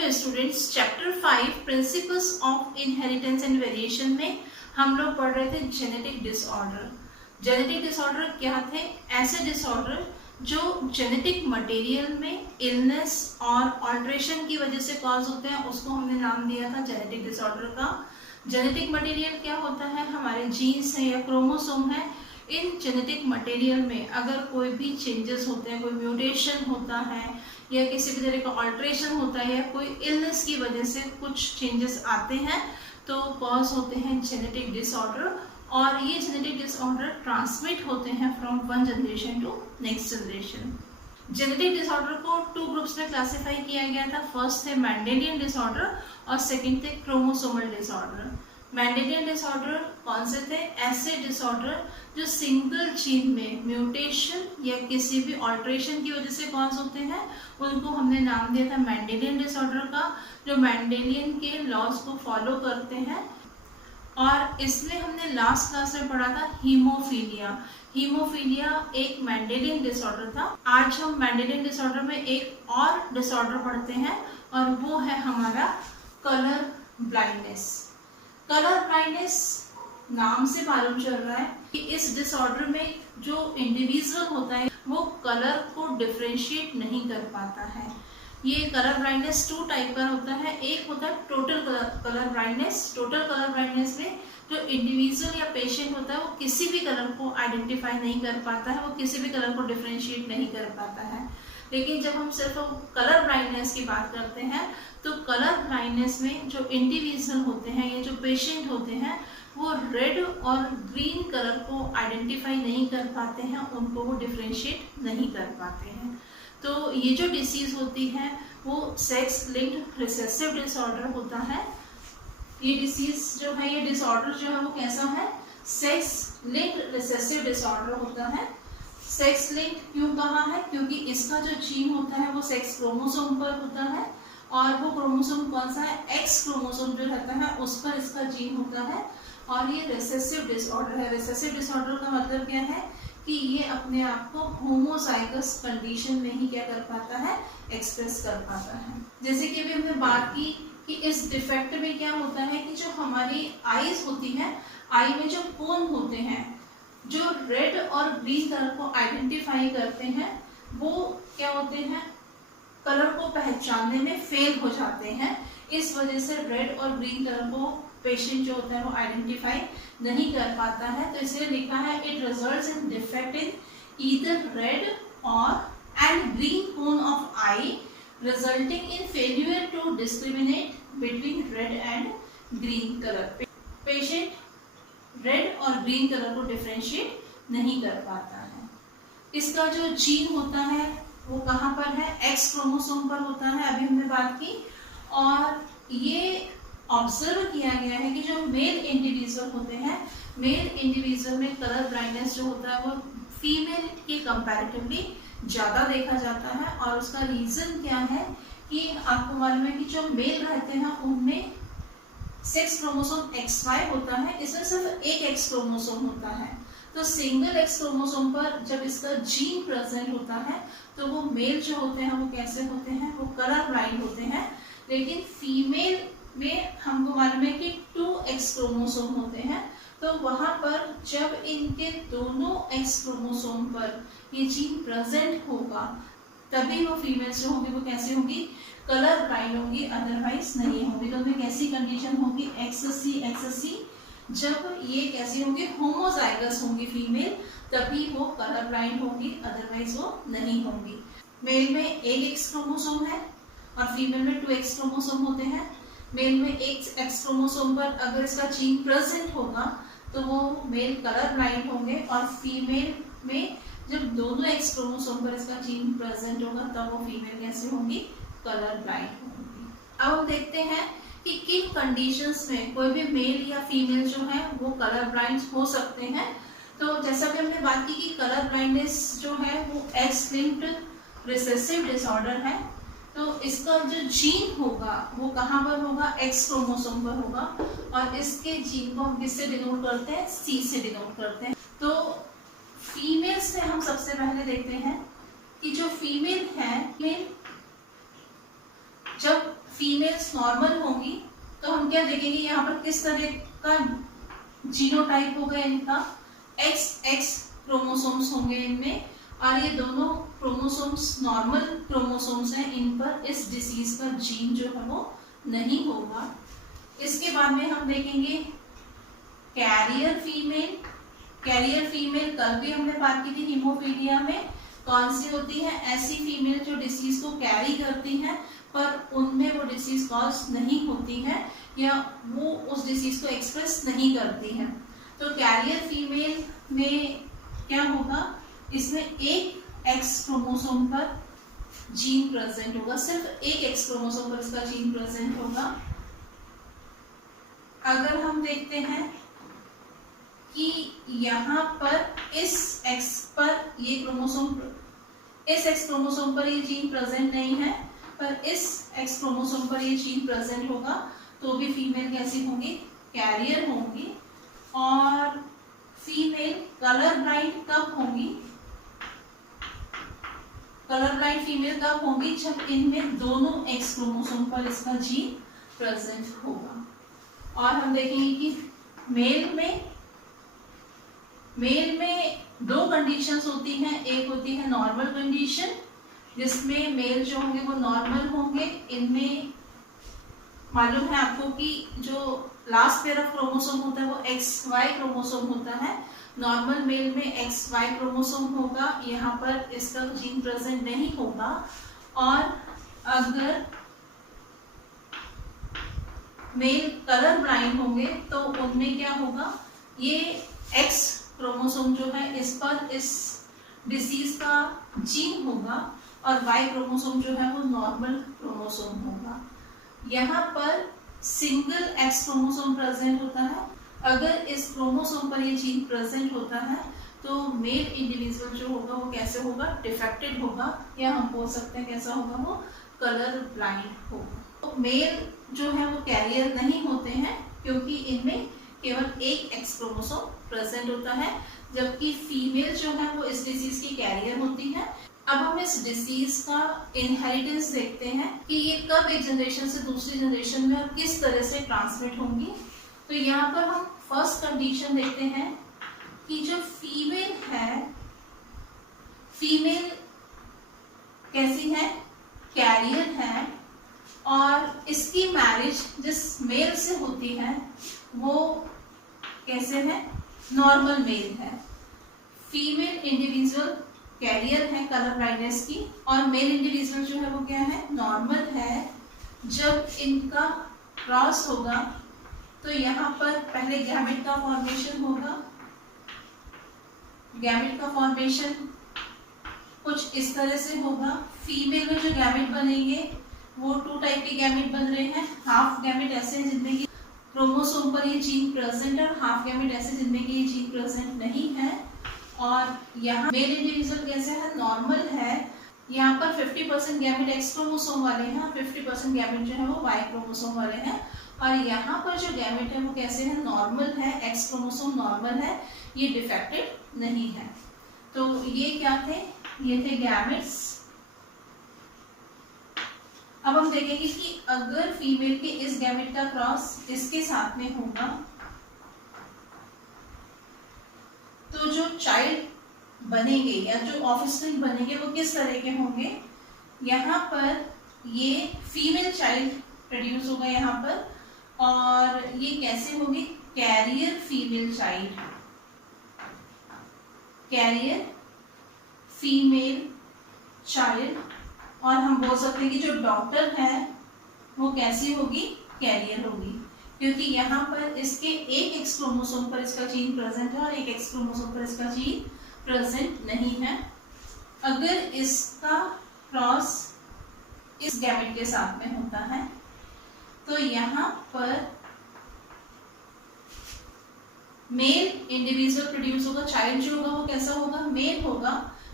Hello students, chapter 5 principles of inheritance and variation में हम लोग पढ़ रहे थे जेनेटिक डिसऑर्डर। जेनेटिक डिसऑर्डर क्या थे? ऐसे डिसऑर्डर जो जेनेटिक मटेरियल में इलनेस और ऑल्ट्रेशन की वजह से कॉज होते हैं, उसको हमने नाम दिया था जेनेटिक डिसऑर्डर का। जेनेटिक मटेरियल क्या होता है? हमारे जीन्स है या क्रोमोसोम है। इन जेनेटिक मटेरियल में अगर कोई भी चेंजेस होते हैं, कोई म्यूटेशन होता है या किसी भी तरह का ऑल्ट्रेशन होता है या कोई इलनेस की वजह से कुछ चेंजेस आते हैं तो कॉज होते हैं जेनेटिक डिसऑर्डर। और ये जेनेटिक डिसऑर्डर ट्रांसमिट होते हैं from one generation to next generation. Genetic disorder को 2 ग्रुप्स में क्लासिफाई किया गया था। फर्स्ट थे मेंडेलियन डिसऑर्डर और सेकंड थे क्रोमोसोमल डिसऑर्डर। मेंडेलियन डिसऑर्डर कौन से थे? ऐसे डिसऑर्डर जो सिंगल जीन में म्यूटेशन या किसी भी ऑल्ट्रेशन की वजह से कॉज होते हैं, उनको हमने नाम दिया था मेंडेलियन डिसऑर्डर का, जो मेंडेलियन के लॉज को फॉलो करते हैं। और इसमें हमने लास्ट क्लास में पढ़ा था हीमोफीलिया। हीमोफीलिया एक मेंडेलियन डिसऑर्डर था। आज हम मेंडेलियन डिसऑर्डर में एक और डिसऑर्डर पढ़ते हैं और वो है हमारा कलर ब्लाइंडनेस। कलर ब्लाइंडनेस नाम से मालूम चल रहा है कि इस डिसऑर्डर में जो इंडिविजुअल होता है वो कलर को डिफरेंशिएट नहीं कर पाता है। ये कलर ब्लाइंडनेस 2 टाइप का होता है। एक होता है total colour blindness. Total colour blindness में जो इंडिविजुअल या पेशेंट होता है वो किसी भी कलर को आइडेंटिफाई नहीं कर पाता है, वो किसी भी कलर को डिफरेंशिएट नहीं कर पाता है। लेकिन जब हम सिर्फ कलर ब्लाइंडनेस की बात करते हैं तो कलर ब्लाइंडनेस में जो इंडिविजुअल होते हैं या जो पेशेंट होते हैं वो रेड और ग्रीन कलर को आइडेंटिफाई नहीं कर पाते हैं, उनको वो डिफरेंशिएट नहीं कर पाते हैं। तो ये जो डिसीज होती है वो सेक्स लिंक्ड रिसेसिव डिसऑर्डर होता है। ये डिसीज जो है, ये डिसऑर्डर जो है वो कैसा है? सेक्स लिंक्ड रिसेसिव डिसऑर्डर होता है। सेक्स लिंक्ड क्यों कहा है? क्योंकि इसका जो जीन होता है वो सेक्स क्रोमोसोम पर होता है और वो क्रोमोसोम कौन सा है? एक्स क्रोमोसोम जो रहता है उस पर इसका जीन होता है। और ये रिसेसिव डिसऑर्डर है। रिसेसिव डिसऑर्डर का मतलब क्या है कि ये अपने आप को होमोजाइगस कंडीशन में ही क्या कर पाता है? एक्सप्रेस कर पाता है। जैसे कि अभी हमने बात की कि इस डिफेक्ट में क्या होता है कि जो हमारी आईज होती है, आई में जो कोन होते हैं जो रेड और ग्रीन कलर को आइडेंटिफाई करते हैं, वो क्या होते हैं? कलर को पहचानने में फेल हो जाते हैं। इस वजह से रेड और ग्रीन कलर को पेशेंट जो होता है वो आइडेंटिफाई नहीं कर पाता है। तो इसलिए लिखा है it results in defect in either red और and green cone of eye resulting in failure to discriminate between red and green colour. Patient red और ग्रीन कलर को डिफरेंशिएट नहीं कर पाता है। इसका जो जीन होता है वो कहाँ पर है? एक्स क्रोमोसोम पर होता है, अभी हमने बात की। और ये ऑब्जर्व किया गया है कि जो मेल इंडिविजुअल होते हैं, मेल इंडिविजुअल में कलर ब्लाइंडनेस जो होता है वो फीमेल के कंपैरेटिवली ज़्यादा देखा जाता है। और उसका रीज़न क्या है कि आपको मालूम है कि जो मेल रहते हैं उनमें सेक्स क्रोमोसोम XY होता है, इसमें सिर्फ एक एक्स क्रोमोसोम होता है। तो सिंगल एक्स क्रोमोसोम पर जब इसका जीन प्रेजेंट होता है तो वो मेल जो होते हैं वो कैसे होते हैं? वो कलर ब्लाइंड होते हैं। लेकिन फीमेल में हमको मालूम है कि 2X क्रोमोसोम होते हैं, तो वहां पर जब इनके दोनों X क्रोमोसोम पर ये जीन प्रेजेंट होगा तभी वो फीमेल्स जो होंगी वो कैसे होंगी? कलर ब्लाइंड होंगी, अदरवाइज नहीं होंगी। तो उनमें कैसी कंडीशन होगी? XC जब ये कैसी होंगी? होमोजाइगस होंगी फीमेल, तभी वो कलर ब्लाइंड होंगी, अदरवाइज वो नहीं होंगी। मेल में एक X क्रोमोसोम है और फीमेल में 2X क्रोमोसोम होते हैं। मेल में एक एक्स क्रोमोसोम पर अगर इसका जीन प्रेजेंट होगा तो वो मेल कलर ब्लाइंड होंगे, और फीमेल में जब दोनों एक्स क्रोमोसोम पर इसका जीन प्रेजेंट होगा तब वो फीमेल कैसे होंगी? कलर ब्लाइंड होंगी। अब हम देखते हैं कि किन कंडीशंस में कोई भी मेल या फीमेल जो है वो कलर ब्लाइंड हो सकते हैं। तो जैसा कि हमने बात की कि कलर ब्लाइंडनेस जो है वो एक्स लिंक्ड रिसेसिव डिसऑर्डर है। तो इसका जो जीन होगा वो कहाँ पर होगा? एक्स क्रोमोसोम पर होगा। और इसके जीन को हम किससे डिनोट करते हैं? C से डिनोट करते हैं। तो फीमेल्स में हम सबसे पहले देखते हैं कि जो फीमेल है, जब फीमेल्स नॉर्मल होंगी तो हम क्या देखेंगे यहाँ पर किस तरह का जीनोटाइप होगा इनका, XX क्रोमोसोम्स होंगे इनमें, और ये दोनों क्रोमोसोम्स नॉर्मल क्रोमोसोम्स हैं, इन पर इस डिसीज का जीन जो है वो नहीं होगा। इसके बाद में हम देखेंगे कैरियर फीमेल। कैरियर फीमेल कल भी हमने बात की थी हीमोफीलिया में, कौन सी होती है, ऐसी फीमेल जो डिसीज को कैरी करती हैं पर उनमें वो डिसीज कॉज नहीं होती है या वो उस डिसीज को एक्सप्रेस नहीं करती है। तो कैरियर फीमेल में क्या होगा, इसमें एक एक्स क्रोमोसोम पर जीन प्रेजेंट होगा, सिर्फ एक एक्स क्रोमोसोम पर इसका जीन प्रेजेंट होगा। अगर हम देखते हैं कि यहाँ पर इस एक्स पर ये क्रोमोसोम, इस एक्स क्रोमोसोम पर ये जीन प्रेजेंट नहीं है पर इस एक्स क्रोमोसोम पर ये जीन प्रेजेंट होगा, तो भी फीमेल कैसी होंगी, कैरियर होंगी। और फीमेल कलर ब्लाइंड कब होंगी, कलर ब्लाइंड फीमेल कब होंगी, जब इनमें दोनों एक्स क्रोमोसोम पर इसका जीन प्रेजेंट होगा। और हम देखेंगे कि मेल में दो कंडीशंस होती हैं, एक होती है नॉर्मल कंडीशन जिसमें मेल जो होंगे वो नॉर्मल होंगे, इनमें मालूम है आपको कि जो लास्ट पेयर ऑफ क्रोमोसोम होता है वो XY क्रोमोसोम होता है, नॉर्मल मेल में XY क्रोमोसोम होगा, यहाँ पर इसका जीन प्रेजेंट नहीं होगा। और अगर मेल कलर ब्लाइंड होंगे तो उनमें क्या होगा, ये X क्रोमोसोम जो है इस पर इस डिसीज का जीन होगा और Y क्रोमोसोम जो है वो नॉर्मल क्रोमोसोम होगा। यहाँ पर सिंगल X क्रोमोसोम प्रेजेंट होता है, अगर इस क्रोमोसोम पर ये जीन प्रेजेंट होता है तो मेल इंडिविजुअल जो होगा वो कैसे होगा, डिफेक्टेड होगा, या हम बोल सकते हैं कैसा होगा, वो कलर ब्लाइंड होगा। तो मेल जो है वो कैरियर नहीं होते हैं क्योंकि इनमें केवल एक एक्स क्रोमोसोम प्रेजेंट होता है, जबकि फीमेल जो है वो इस डिसीज की कैरियर होती है। अब हम इस डिसीज का इनहेरिटेंस देखते हैं कि ये कब एक जनरेशन से दूसरी जनरेशन में और किस तरह से ट्रांसमिट होंगी। तो यहाँ पर हम फर्स्ट कंडीशन देखते हैं कि जो फीमेल है, फीमेल कैसी है, कैरियर है, और इसकी मैरिज जिस मेल से होती है वो कैसे है, नॉर्मल मेल है। फीमेल इंडिविजुअल कैरियर है कलर ब्लाइंडनेस की, और मेल इंडिविजुअल जो है वो क्या है, नॉर्मल है। जब इनका क्रॉस होगा तो यहाँ पर पहले गैमेट का फॉर्मेशन होगा, गैमेट का फॉर्मेशन कुछ इस तरह से होगा। फीमेल में जो गैमेट बनेंगे वो टू टाइप के गैमेट बन रहे हैं, हाफ गैमेट ऐसे हैं जिनमें कि क्रोमोसोम पर ये जीन प्रेजेंट है, और हाफ गैमेट ऐसे जिनमें कि ये जीन प्रेजेंट नहीं है। और यहाँ मेल इंडिविजुअल कैसे है, नॉर्मल है। यहाँ पर 50% गैमेट एक्स क्रोमोसोम वाले हैं, 50% गैमेट जो है वो वाई क्रोमोसोम वाले हैं। और यहाँ पर जो गैमेट है वो कैसे है, नॉर्मल है, एक्स क्रोमोसोम नॉर्मल है, ये डिफेक्टेड नहीं है। तो ये क्या थे, ये थे गैमेट्स। अब हम देखेंगे कि अगर फीमेल के इस गैमेट का क्रॉस इसके साथ में होगा तो जो चाइल्ड बनेंगे या जो ऑफस्प्रिंग बनेंगे वो किस तरह के होंगे। यहाँ पर ये फीमेल चाइल्ड प्रोड्यूस होगा यहाँ पर, और ये कैसे होगी, carrier female child, carrier female child. और हम बोल सकते हैं कि जो डॉटर है वो कैसी होगी, कैरियर होगी, क्योंकि यहाँ पर इसके एक एक्स क्रोमोसोम पर इसका जीन प्रेजेंट है और एक एक्स क्रोमोसोम पर इसका जीन प्रेजेंट नहीं है। अगर इसका क्रॉस इस गैमेट के साथ में होता है तो यहाँ पर मेल इंडिविजुअल प्रोड्यूस होगा, चाइल्ड जो होगा वो कैसा होगा, मेल होगा,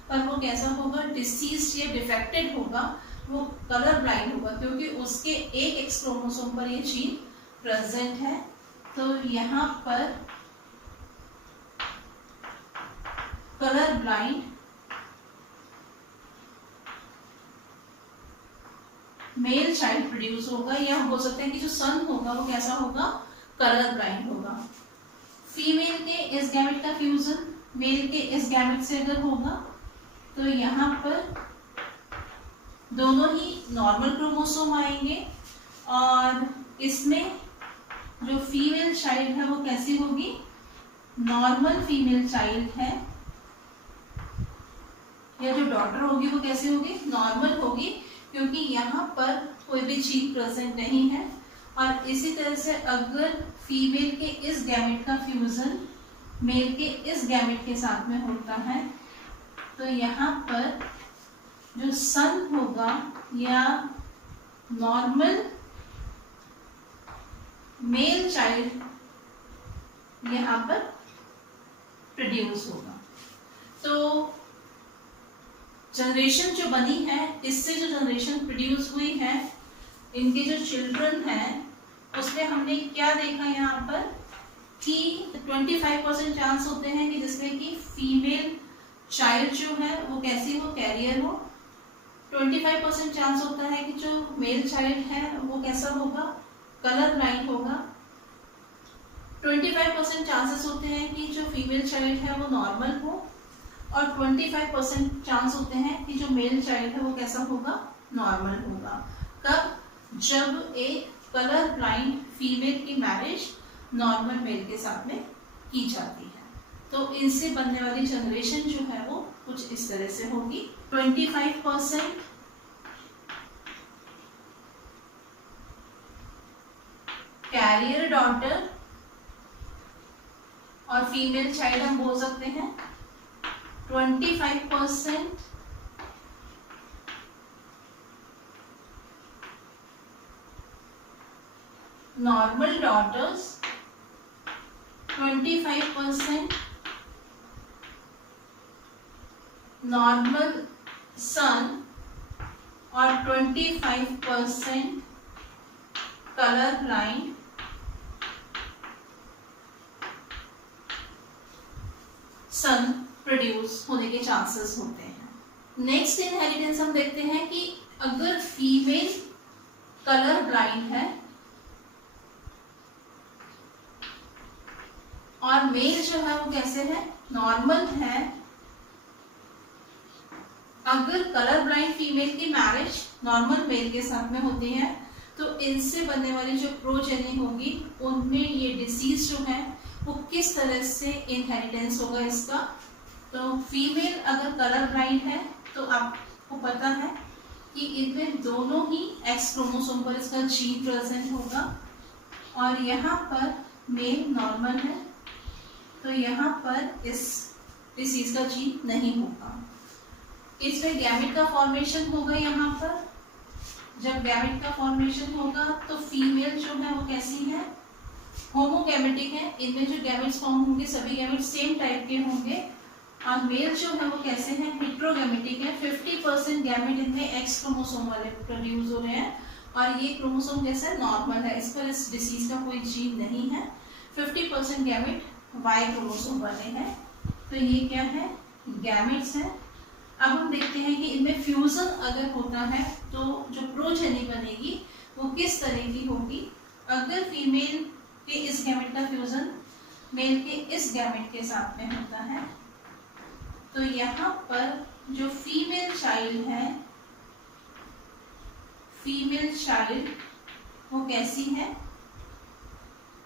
पर वो कैसा होगा, डिसीज्ड या डिफेक्टेड होगा, वो कलर ब्लाइंड होगा क्योंकि उसके एक एक्स क्रोमोसोम पर ये जीन प्रेजेंट है। तो यहाँ पर colour blind male child produce होगा, या हम बोल सकते हैं कि जो सन होगा वो कैसा होगा, कलर ब्लाइंड होगा। फीमेल के इस गैमेट का फ्यूजन मेल के इस गैमेट से अगर होगा तो यहाँ पर दोनों ही नॉर्मल क्रोमोसोम आएंगे और इसमें जो फीमेल चाइल्ड है वो कैसी होगी, नॉर्मल फीमेल चाइल्ड है, या जो डॉटर होगी वो कैसी होगी, नॉर्मल होगी, क्योंकि यहाँ पर कोई भी जीन प्रेजेंट नहीं है। और इसी तरह से अगर फीमेल के इस गैमेट का फ्यूजन मेल के इस गैमेट के साथ में होता है तो यहाँ पर जो सन होगा या नॉर्मल मेल चाइल्ड यहाँ पर प्रोड्यूस होगा। तो जनरेशन जो बनी है, इससे जो जनरेशन प्रोड्यूस हुई है, इनके जो चिल्ड्रन हैं उसमें हमने क्या देखा यहाँ पर कि 25% चांस होते हैं कि जिसमें कि फीमेल चाइल्ड जो है वो कैसी हो, कैरियर हो। 25% चांस होता है कि जो मेल चाइल्ड है वो कैसा होगा, कलर ब्लाइंड होगा। 25% चांसेस होते हैं कि जो फीमेल चाइल्ड है वो नॉर्मल हो, और 25% चांस होते हैं कि जो मेल चाइल्ड है वो कैसा होगा, नॉर्मल होगा। कब, जब एक कलर ब्लाइंड फीमेल की मैरिज नॉर्मल मेल के साथ में की जाती है। तो इनसे बनने वाली जनरेशन जो है वो कुछ इस तरह से होगी। 25% कैरियर डॉटर और फीमेल चाइल्ड हम बोल सकते हैं। 25% नॉर्मल डॉटर्स, 25% नॉर्मल सन और 25% कलर ब्लाइंड सन प्रोड्यूस होने के चांसेस होते हैं। नेक्स्ट इनहेरिटेंस हम देखते हैं कि अगर फीमेल कलर ब्लाइंड है और मेल जो है वो कैसे है, नॉर्मल है। अगर कलर ब्लाइंड फीमेल की मैरिज नॉर्मल मेल के साथ में होती है तो इनसे बनने वाली जो प्रोजेनी होगी उनमें ये डिसीज जो है वो किस तरह से इनहेरिटेंस होगा इसका। तो फीमेल अगर कलर ब्लाइंड है तो आपको पता है कि इनमें दोनों ही एक्स क्रोमोसोम पर इसका जीन प्रेजेंट होगा, और यहाँ पर मेल नॉर्मल है तो यहाँ पर इस डिसीज का जीन नहीं होगा। इसमें गैमेट का फॉर्मेशन होगा। यहाँ पर जब गैमेट का फॉर्मेशन होगा तो फीमेल जो है वो कैसी है, होमोगैमेटिक है। इनमें जो गैमेट्स फॉर्म होंगे सभी गैमेट सेम टाइप के होंगे, और मेल जो है वो कैसे हैं, हेट्रोगैमेटिक है। 50% गैमेट इनमें एक्स क्रोमोसोम वाले प्रोड्यूस हो रहे हैं, और ये क्रोमोसोम जैसे नॉर्मल है, इस पर इस डिसीज का कोई जीन नहीं है। 50% गैमेट वाई क्रोमोसोम वाले हैं। तो ये क्या है, गैमेट्स हैं। अब हम देखते हैं कि इनमें फ्यूजन अगर होता है तो जो प्रोजेनी बनेगी वो किस तरह की होगी। अगर फीमेल के इस गैमेट का फ्यूजन मेल के इस गैमेट के साथ में होता है तो यहाँ पर जो फीमेल चाइल्ड है, फीमेल चाइल्ड वो कैसी है,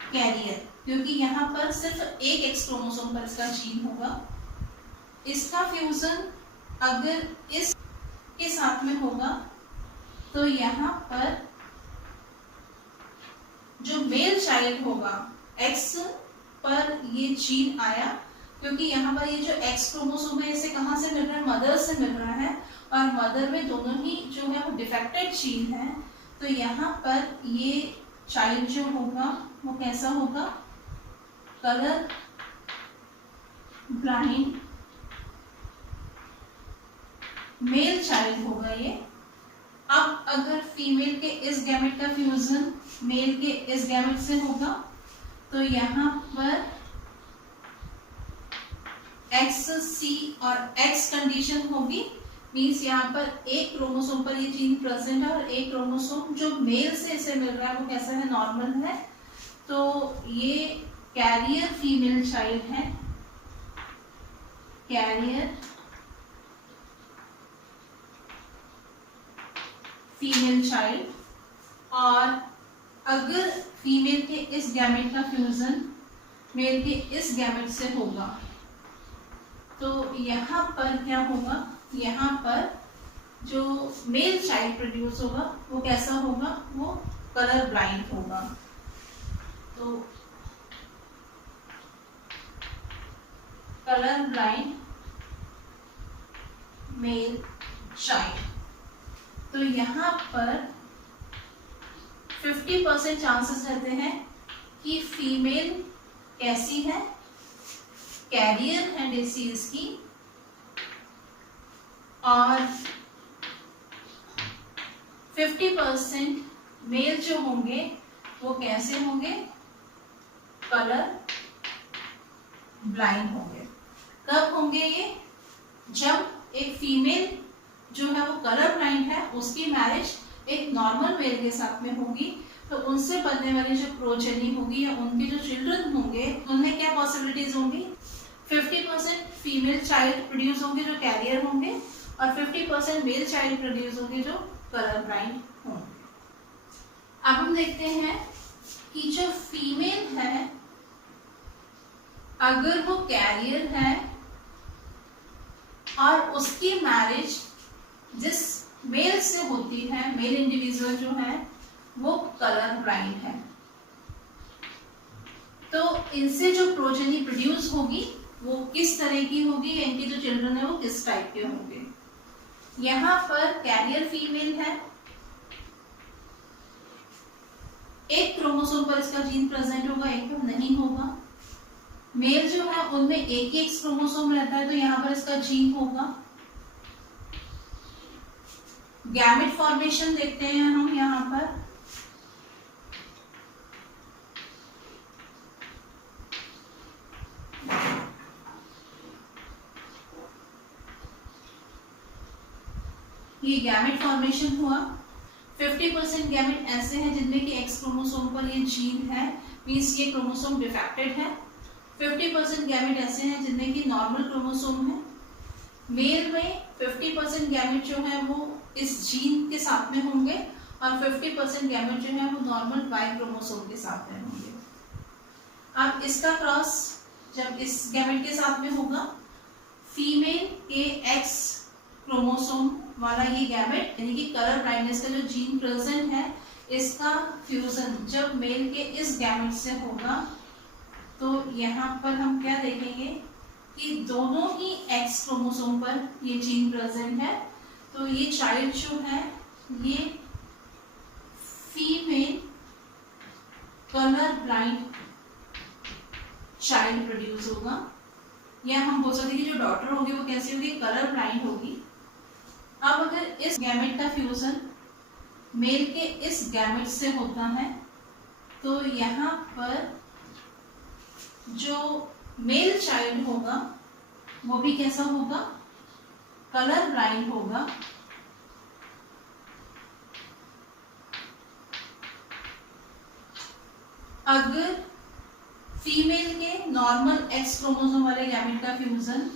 कैरियर, क्योंकि यहाँ पर सिर्फ एक एक्स क्रोमोसोम पर इसका जीन होगा। इसका फ्यूजन अगर इस के साथ में होगा तो यहाँ पर जो मेल चाइल्ड होगा एक्स पर ये जीन आया, क्योंकि यहाँ पर ये जो एक्स क्रोमोसोम है इसे कहाँ से मिल रहा है, मदर से मिल रहा है, और मदर में दोनों ही जो है वो डिफेक्टेड जीन है। तो यहाँ पर ये चाइल्ड जो होगा वो कैसा होगा, कलर ब्लाइंड मेल चाइल्ड होगा ये। अब अगर फीमेल के इस गैमेट का फ्यूजन मेल के इस गैमेट से होगा तो यहाँ पर एक्स सी और एक्स कंडीशन होगी, मीन्स यहाँ पर एक क्रोमोसोम पर ये जीन प्रेजेंट है और एक क्रोमोसोम जो मेल से इसे मिल रहा है वो कैसा है, नॉर्मल है। तो ये कैरियर फीमेल चाइल्ड है, कैरियर फीमेल चाइल्ड। और अगर फीमेल के इस गैमेट का फ्यूजन मेल के इस गैमेट से होगा तो यहाँ पर क्या होगा, यहाँ पर जो मेल चाइल्ड प्रोड्यूस होगा वो कैसा होगा, वो कलर ब्लाइंड होगा। तो कलर ब्लाइंड मेल चाइल्ड। तो यहाँ पर 50% चांसेस रहते हैं कि फीमेल कैसी है, कैरियर है डिसीज की, और 50% मेल जो होंगे वो कैसे होंगे, कलर ब्लाइंड होंगे। कब होंगे ये, जब एक फीमेल जो है वो कलर ब्लाइंड है, उसकी मैरिज एक नॉर्मल मेल के साथ में होगी, तो उनसे बनने वाली जो प्रोजेनी होगी या उनके जो चिल्ड्रन होंगे उनमें क्या पॉसिबिलिटीज होंगी, 50% फीमेल चाइल्ड प्रोड्यूस होंगे जो कैरियर होंगे और 50% मेल चाइल्ड प्रोड्यूस होंगे जो कलर ब्लाइंड होंगे। अब हम देखते हैं कि जो फीमेल है अगर वो कैरियर है और उसकी मैरिज जिस मेल से होती है, मेल इंडिविजुअल जो है वो कलर ब्लाइंड है, तो इनसे जो प्रोजेनी प्रोड्यूस होगी वो किस तरह की होगी, इनके जो चिल्ड्रन है वो किस टाइप के होंगे। यहाँ पर कैरियर फीमेल है, एक क्रोमोसोम पर इसका जीन प्रेजेंट होगा, एक पर नहीं होगा। मेल जो है उनमें एक ही क्रोमोसोम रहता है, तो यहाँ पर इसका जीन होगा। गैमेट फॉर्मेशन देखते हैं हम यहाँ पर, ये गैमेट फॉर्मेशन हुआ। 50% गैमेट ऐसे हैं जिनमें कि एक्स क्रोमोसोम पर ये जीन है, मींस ये क्रोमोसोम डिफेक्टेड है। 50% गैमेट ऐसे हैं जिनमें कि नॉर्मल क्रोमोसोम है। मेल में 50% गैमेट जो है वो इस जीन के साथ में होंगे और 50% गैमेट जो है वो नॉर्मल वाई क्रोमोसोम के साथ में होंगे। अब इसका क्रॉस जब इस गैमेट के साथ में होगा, फीमेल के एक्स क्रोमोसोम वाला ये गैमेट यानी कि कलर ब्लाइंडनेस का जो जीन प्रेजेंट है, इसका फ्यूजन जब मेल के इस गैमेट से होगा तो यहाँ पर हम क्या देखेंगे कि दोनों ही एक्स क्रोमोसोम पर ये जीन प्रेजेंट है, तो ये चाइल्ड जो है ये female colour blind child produce होगा। या हम बोल सकते हैं कि जो डॉटर होगी वो कैसी होगी, कलर ब्लाइंड होगी। अब अगर इस गैमेट का फ्यूजन मेल के इस गैमेट से होता है तो यहाँ पर जो मेल चाइल्ड होगा वो भी कैसा होगा, कलर ब्लाइंड होगा। अगर फीमेल के नॉर्मल एक्स क्रोमोसोम वाले गैमेट का फ्यूजन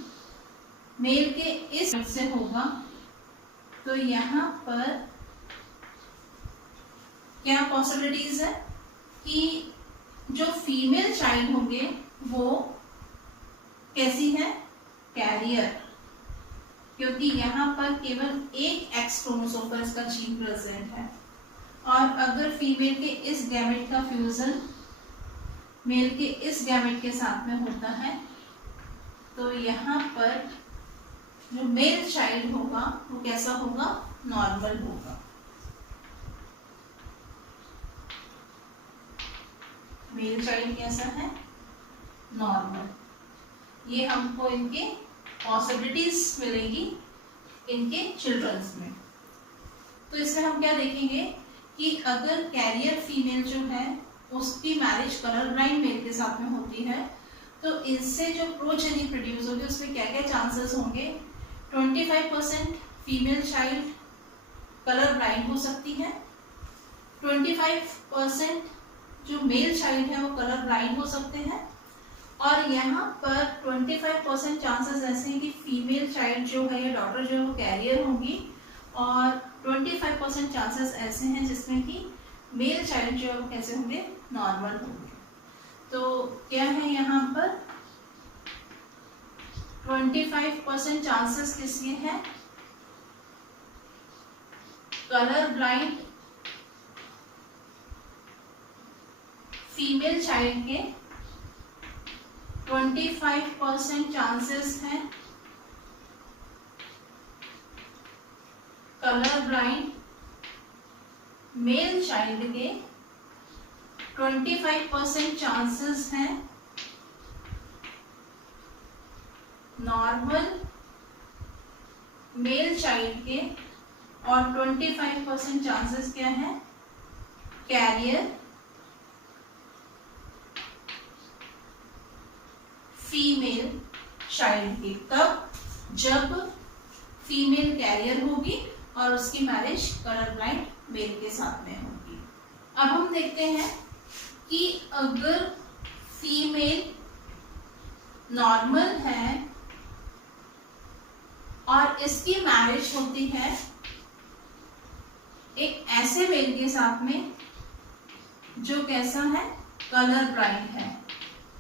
मेल के इस से होगा तो यहाँ पर क्या पॉसिबिलिटीज है कि जो फीमेल चाइल्ड होंगे वो कैसी है, कैरियर, क्योंकि यहाँ पर केवल एक एक्स क्रोमोसोम पर इसका जीन प्रेजेंट है। और अगर फीमेल के इस गैमेट का फ्यूजन मेल के इस गैमेट के साथ में होता है तो यहाँ पर जो मेल चाइल्ड होगा वो कैसा होगा, नॉर्मल होगा। मेल चाइल्ड कैसा है, नॉर्मल। ये हमको इनके पॉसिबिलिटीज मिलेगी इनके चिल्ड्रंस में। तो इसमें हम क्या देखेंगे कि अगर कैरियर फीमेल जो है उसकी मैरिज कलर ब्लाइंड मेल के साथ में होती है तो इनसे जो प्रोजेनी प्रोड्यूस होगी उसमें क्या क्या चांसेस होंगे, 25% फीमेल चाइल्ड कलर ब्लाइंड हो सकती है, 25% जो मेल चाइल्ड है वो कलर ब्लाइंड हो सकते हैं, और यहाँ पर 25% चांसेस ऐसे हैं कि फीमेल चाइल्ड जो है या डॉटर जो है वो कैरियर होंगी, और 25% चांसेस ऐसे हैं जिसमें कि मेल चाइल्ड जो है वो कैसे होंगे, नॉर्मल होंगे। तो क्या है यहाँ पर 25% चांसेस किसके हैं, कलर ब्लाइंड फीमेल चाइल्ड के, 25% चांसेस हैं कलर ब्लाइंड मेल चाइल्ड के, 25% चांसेस हैं नॉर्मल मेल चाइल्ड के, और 25% चांसेस क्या है, कैरियर फीमेल चाइल्ड की। कब, जब फीमेल कैरियर होगी और उसकी मैरिज कलर ब्लाइंड मेल के साथ में होगी। अब हम देखते हैं कि अगर फीमेल नॉर्मल है और इसकी मैरिज होती है एक ऐसे मेल के साथ में जो कैसा है, कलर ब्लाइंड है,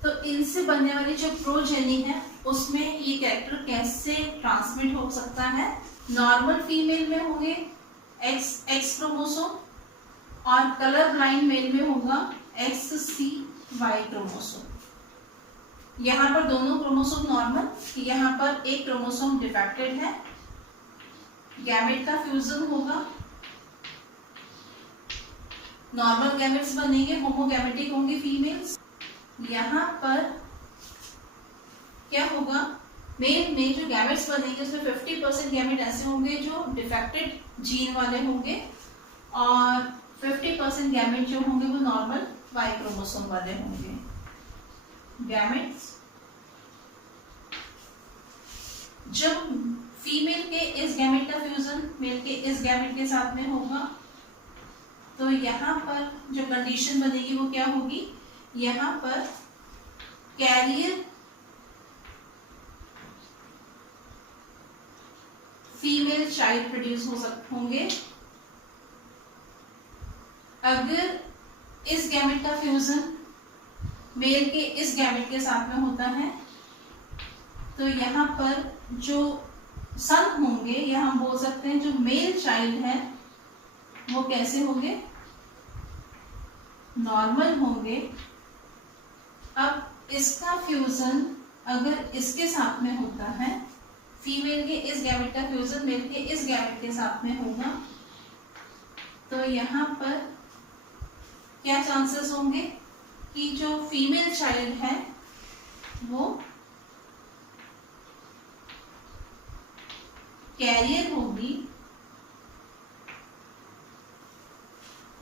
तो इनसे बनने वाली जो प्रोजेनी है उसमें ये कैरेक्टर कैसे ट्रांसमिट हो सकता है, नॉर्मल फीमेल में होंगे एक्स क्रोमोसोम, और कलर ब्लाइंड मेल में होगा XCY क्रोमोसोम। यहाँ पर दोनों क्रोमोसोम नॉर्मल, यहाँ पर एक क्रोमोसोम डिफेक्टेड है, गैमेट का फ्यूजन होगा, नॉर्मल गैमेट्स बनेंगे, होमोगैमेटिक होंगे फीमेल्स। यहाँ पर क्या होगा, मेल में जो गैमेट्स बनेंगे उसमें 50% गैमेट ऐसे होंगे जो डिफेक्टेड जीन वाले होंगे, और 50% गैमेट जो होंगे वो नॉर्मल वाई क्रोमोसोम वाले होंगे। गैमेट्स जब फीमेल के इस गैमेट का फ्यूजन मेल के इस गैमेट के साथ में होगा, तो यहाँ पर जो कंडीशन बनेगी वो क्या होगी, यहाँ पर कैरियर फीमेल चाइल्ड प्रोड्यूस होंगे। अगर इस गैमेट का फ्यूजन मेल के इस गैमेट के साथ में होता है तो यहाँ पर जो सन होंगे, या हम बोल सकते हैं जो मेल चाइल्ड है वो कैसे होंगे, नॉर्मल होंगे। अब इसका फ्यूजन अगर इसके साथ में होता है, फीमेल के इस गैमेट का फ्यूजन मेल के इस गैमेट के साथ में होगा, तो यहाँ पर क्या चांसेस होंगे कि जो फीमेल चाइल्ड है वो कैरियर होगी,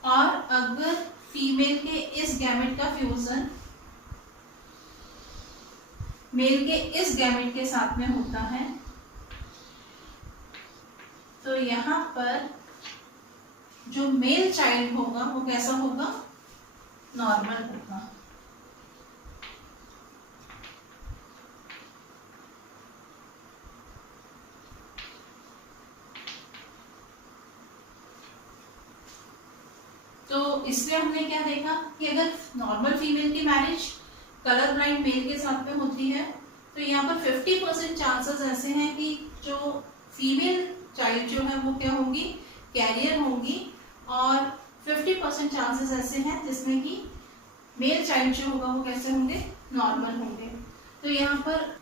और अगर फीमेल के इस गैमेट का फ्यूजन मेल के इस गैमेट के साथ में होता है तो यहाँ पर जो मेल चाइल्ड होगा वो कैसा होगा, नॉर्मल होगा। तो इसमें हमने क्या देखा कि अगर नॉर्मल फीमेल की मैरिज कलर ब्लाइंड मेल के साथ में होती है तो यहाँ पर 50% चांसेस ऐसे हैं कि जो फीमेल चाइल्ड जो है वो क्या होगी, कैरियर होंगी, और 50% चांसेस ऐसे हैं जिसमें कि मेल चाइल्ड जो होगा वो कैसे होंगे, नॉर्मल होंगे। तो यहाँ पर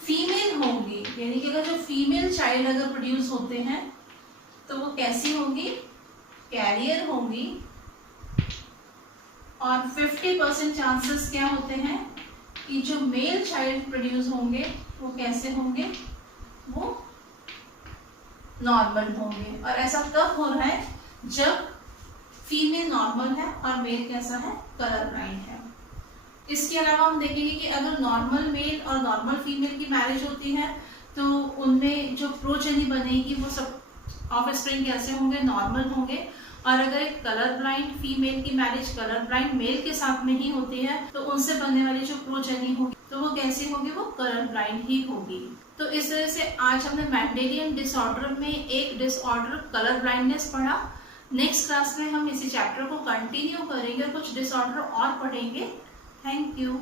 फीमेल होंगी, यानी कि अगर जो फीमेल चाइल्ड अगर प्रोड्यूस होते हैं तो वो कैसी होंगी, कैरियर होंगी, और 50% चांसेस क्या होते हैं कि जो मेल चाइल्ड प्रोड्यूस होंगे वो कैसे होंगे, वो नॉर्मल होंगे। और ऐसा कब हो रहा है, जब फीमेल नॉर्मल है और मेल कैसा है, कलर ब्लाइंड है। इसके अलावा हम देखेंगे कि अगर नॉर्मल मेल और नॉर्मल फीमेल की मैरिज होती है तो उनमें जो प्रोजेनी बनेगी वो सब ऑफस्प्रिंग कैसे होंगे, नॉर्मल होंगे। और अगर एक कलर ब्लाइंड फीमेल की मैरिज कलर ब्लाइंड मेल के साथ में ही होती है तो उनसे बनने वाली जो प्रोजेनी होगी तो वो कैसी होगी, वो कलर ब्लाइंड ही होगी। तो इस तरह से आज हमने मेंडेलियन डिसऑर्डर में एक डिसऑर्डर कलर ब्लाइंडनेस पढ़ा। नेक्स्ट क्लास में हम इसी चैप्टर को कंटिन्यू करेंगे, कुछ डिसऑर्डर और पढ़ेंगे। Thank you.